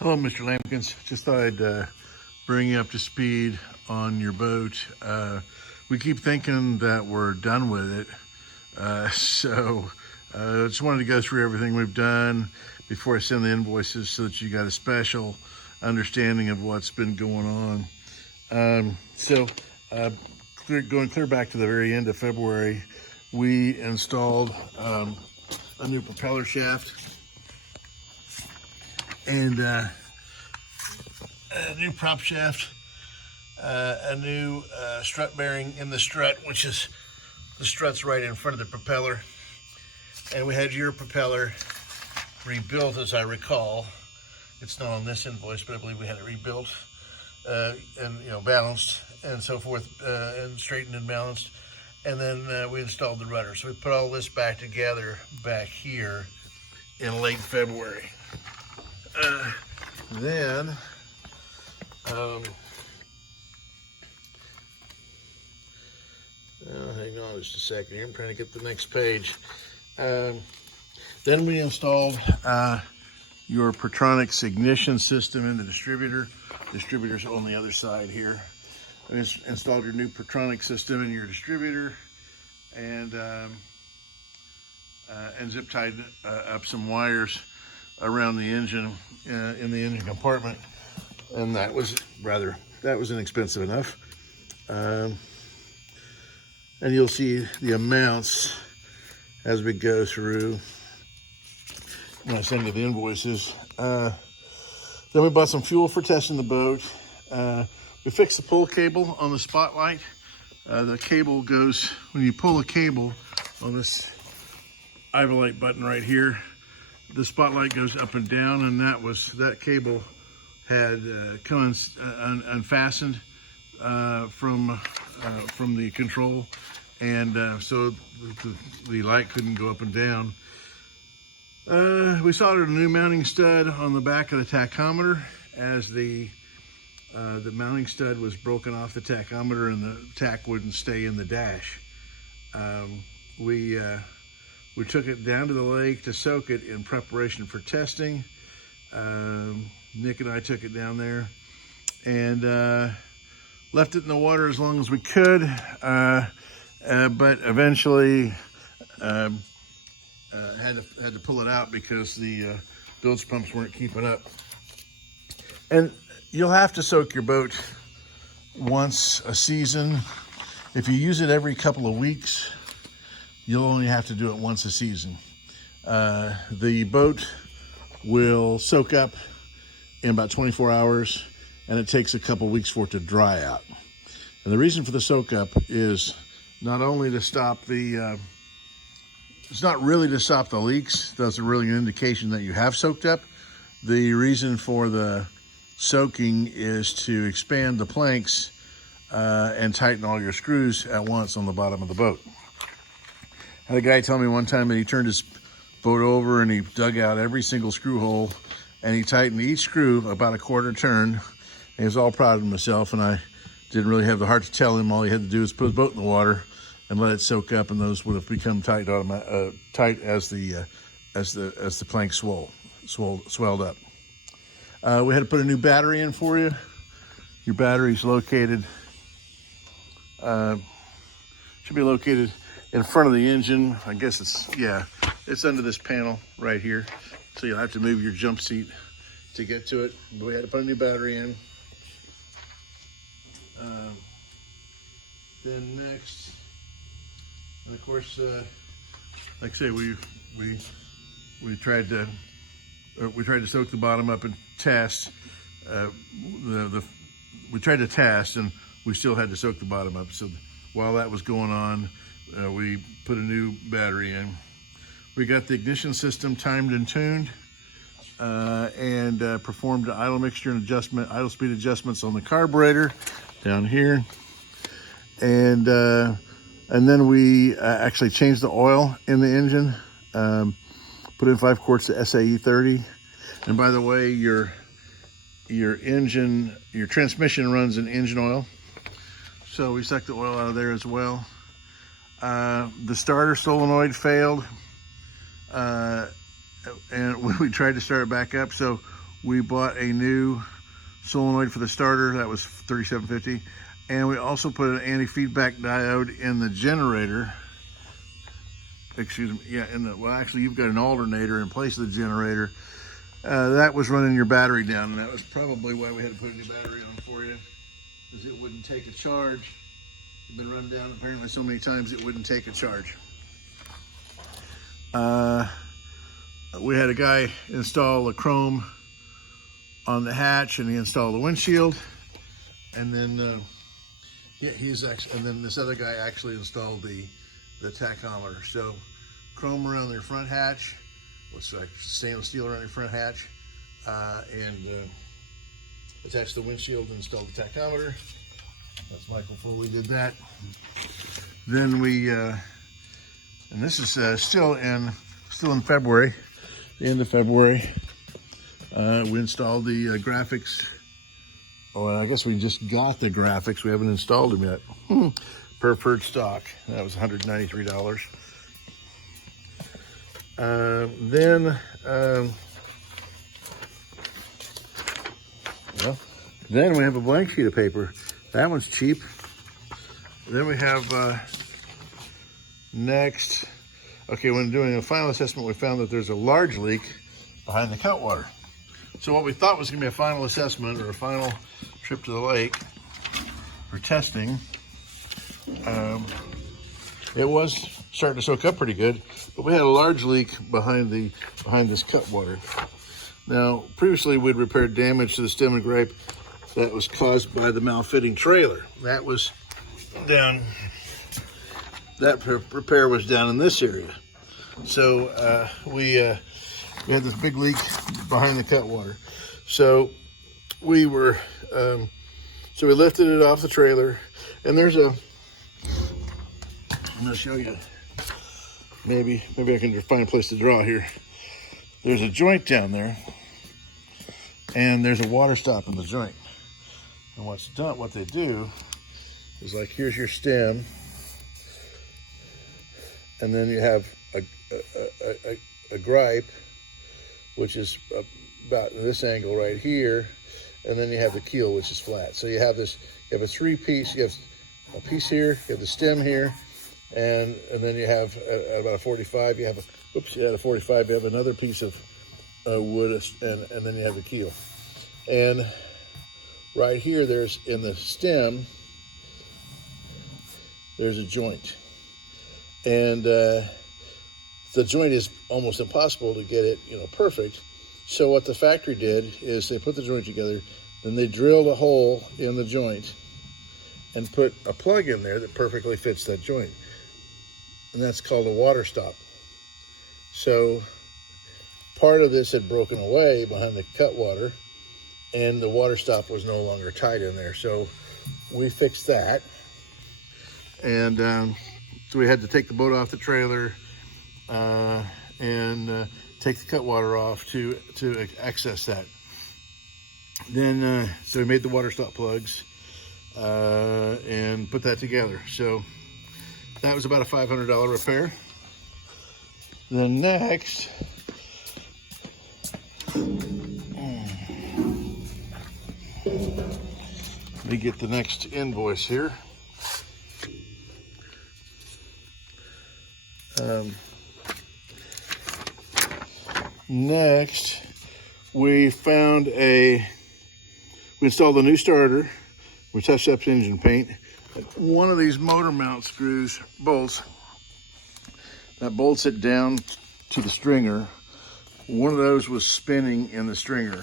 Hello, Mr. Lampkins. Just thought I'd bring you up to speed on your boat. We keep thinking that we're done with it. So just wanted to go through everything we've done before I send the invoices so that you got a special understanding of what's been going on. Going clear back to the very end of February, we installed a new propeller shaft and a new prop shaft, a new strut bearing in the strut, which is the strut's right in front of the propeller. And we had your propeller rebuilt, as I recall. It's not on this invoice, but I believe we had it rebuilt and balanced and so forth, and straightened and balanced. And then we installed the rudder. So we put all this back together back here in late February. Hang on just a second here. I'm trying to get the next page. Then we installed your Pertronix ignition system in the distributor. Distributor's on the other side here. We installed your new Pertronix system in your distributor and zip tied up some wires around the engine in the engine compartment, and that was inexpensive enough. And you'll see the amounts as we go through when I send you the invoices. Then we bought some fuel for testing the boat. We fixed the pull cable on the spotlight. The cable goes, when you pull a cable on this Ivolite button right here, the spotlight goes up and down, and that cable had come unfastened from the control, and so the light couldn't go up and down. We soldered a new mounting stud on the back of the tachometer, as the mounting stud was broken off the tachometer and the tack wouldn't stay in the dash. We took it down to the lake to soak it in preparation for testing. Nick and I took it down there and left it in the water as long as we could, but eventually had to pull it out because the bilge pumps weren't keeping up. And you'll have to soak your boat once a season. If you use it every couple of weeks, you'll only have to do it once a season. The boat will soak up in about 24 hours, and it takes a couple weeks for it to dry out. And the reason for the soak up is not only to stop it's not really to stop the leaks. That's really an indication that you have soaked up. The reason for the soaking is to expand the planks and tighten all your screws at once on the bottom of the boat. I had a guy tell me one time that he turned his boat over and he dug out every single screw hole and he tightened each screw about a quarter turn. And he was all proud of himself, and I didn't really have the heart to tell him. All he had to do was put his boat in the water and let it soak up, and those would have become tight as the plank swelled up. We had to put a new battery in for you. Your battery's located, should be located in front of the engine. I guess it's under this panel right here. So you'll have to move your jump seat to get to it. But we had to put a new battery in. Then next, and of course, like I say, we tried to soak the bottom up and test. We tried to test, and we still had to soak the bottom up. So while that was going on, we put a new battery in. We got the ignition system timed and tuned, and performed idle mixture and idle speed adjustments on the carburetor down here. And then we actually changed the oil in the engine, put in 5 quarts of SAE 30. And by the way, your transmission runs in engine oil. So we sucked the oil out of there as well. The starter solenoid failed, and we tried to start it back up. So we bought a new solenoid for the starter. That was $37.50. And we also put an anti-feedback diode in the generator. Excuse me, yeah, well, actually, you've got an alternator in place of the generator. That was running your battery down, and that was probably why we had to put a new battery on for you, because it wouldn't take a charge. It's been run down apparently so many times it wouldn't take a charge. We had a guy install the chrome on the hatch, and he installed the windshield, and then and then this other guy actually installed the tachometer. So chrome around their front hatch, looks like stainless steel around your front hatch, and attached the windshield and installed the tachometer. That's Michael Foley did that. Then we, and this is still in February, the end of February. We installed the graphics. Oh, and I guess we just got the graphics. We haven't installed them yet. Preferred stock. That was $193. Then we have a blank sheet of paper. That one's cheap. Then we have next. Okay, when doing a final assessment, we found that there's a large leak behind the cutwater. So what we thought was going to be a final assessment or a final trip to the lake for testing, it was starting to soak up pretty good, but we had a large leak behind this cutwater. Now, previously we'd repaired damage to the stem and gripe that was caused by the malfitting trailer. That was down. That repair was down in this area. So we had this big leak behind the cutwater. So we were, so we lifted it off the trailer, and there's I'm gonna show you. Maybe I can find a place to draw here. There's a joint down there, and there's a water stop in the joint. And what they do is, like, here's your stem, and then you have a gripe, which is about this angle right here, and then you have the keel, which is flat. So you have a three-piece. You have a piece here, you have the stem here, and then you have about a 45. You have a 45. You have another piece of wood, and then you have the keel. And right here, there's in the stem, there's a joint, and the joint is almost impossible to get it, perfect. So what the factory did is they put the joint together, then they drilled a hole in the joint and put a plug in there that perfectly fits that joint. And that's called a water stop. So part of this had broken away behind the cutwater, and the water stop was no longer tight in there. So we fixed that. And so we had to take the boat off the trailer and take the cutwater off to access that. Then, so we made the water stop plugs and put that together. So that was about a $500 repair. Then next, let me get the next invoice here. Next, we installed a new starter. We touched up the engine paint. One of these motor mount bolts that bolts it down to the stringer. One of those was spinning in the stringer.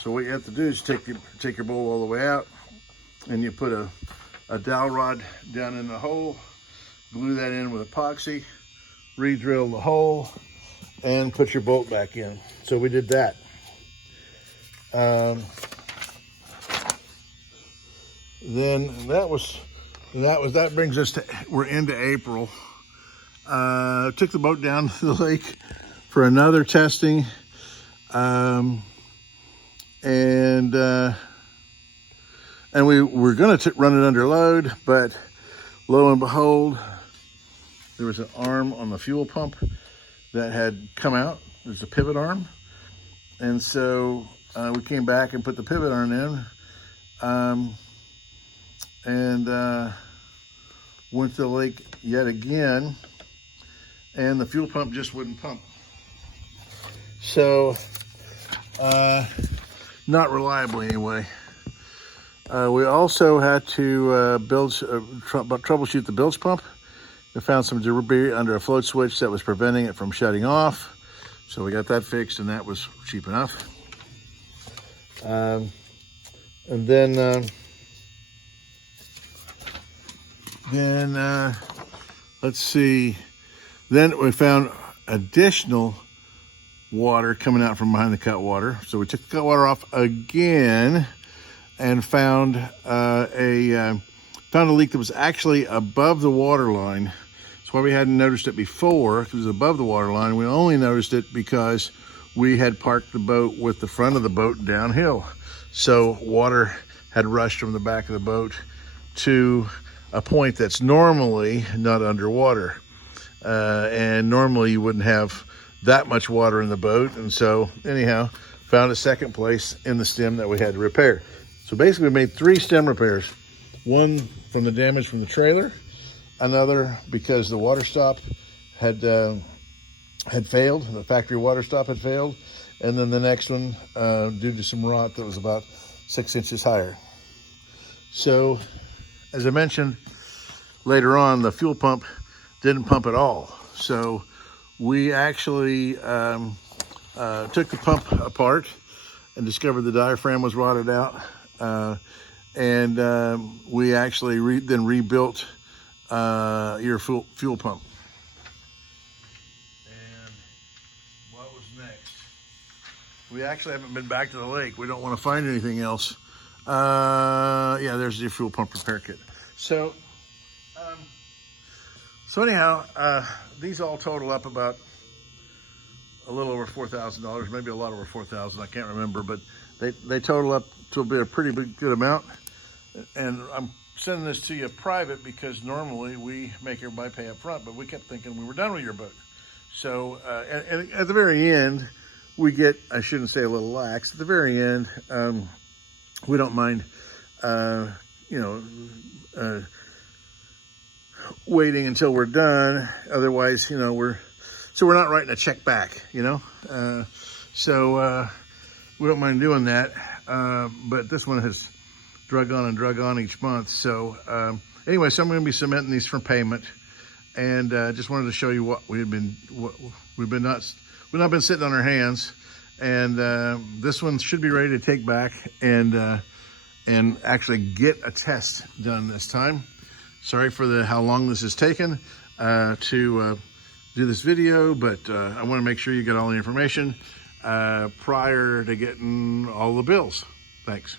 So what you have to do is take your bolt all the way out, and you put a dowel rod down in the hole, glue that in with epoxy, re-drill the hole, and put your bolt back in. So we did that. Then that brings us to, we're into April. Took the boat down to the lake for another testing. And we were going to run it under load, but lo and behold, there was an arm on the fuel pump that had come out. There's a pivot arm. And so we came back and put the pivot arm in, and went to the lake yet again, and the fuel pump just wouldn't pump. So, not reliably anyway. We also had to troubleshoot the bilge pump. We found some debris under a float switch that was preventing it from shutting off. So we got that fixed, and that was cheap enough. And then let's see. Then we found additional water coming out from behind the cutwater. So we took the cutwater off again and found a leak that was actually above the water line. That's why we hadn't noticed it before, because it was above the water line. We only noticed it because we had parked the boat with the front of the boat downhill. So water had rushed from the back of the boat to a point that's normally not underwater. And normally you wouldn't have that much water in the boat. And so anyhow, found a second place in the stem that we had to repair. So basically we made 3 stem repairs. One from the damage from the trailer, another because the water stop had failed, the factory water stop had failed, and then the next one due to some rot that was about 6 inches higher. So, as I mentioned, later on the fuel pump didn't pump at all. So we actually took the pump apart and discovered the diaphragm was rotted out, and we actually then rebuilt your fuel pump. And what was next? We actually haven't been back to the lake. We don't want to find anything else. Yeah, there's your fuel pump repair kit. So anyhow, these all total up about a little over $4,000, maybe a lot over 4,000. I can't remember, but they total up to a pretty good amount. And I'm sending this to you private because normally we make everybody pay up front, but we kept thinking we were done with your boat. So at the very end, we get, I shouldn't say a little lax, at the very end, we don't mind, waiting until we're done. Otherwise, we're not writing a check back, so we don't mind doing that. But this one has drug on each month. So anyway, so I'm going to be submitting these for payment, and just wanted to show you what we've not been sitting on our hands. And this one should be ready to take back and actually get a test done this time. Sorry for how long this has taken to do this video, but I want to make sure you get all the information prior to getting all the bills. Thanks.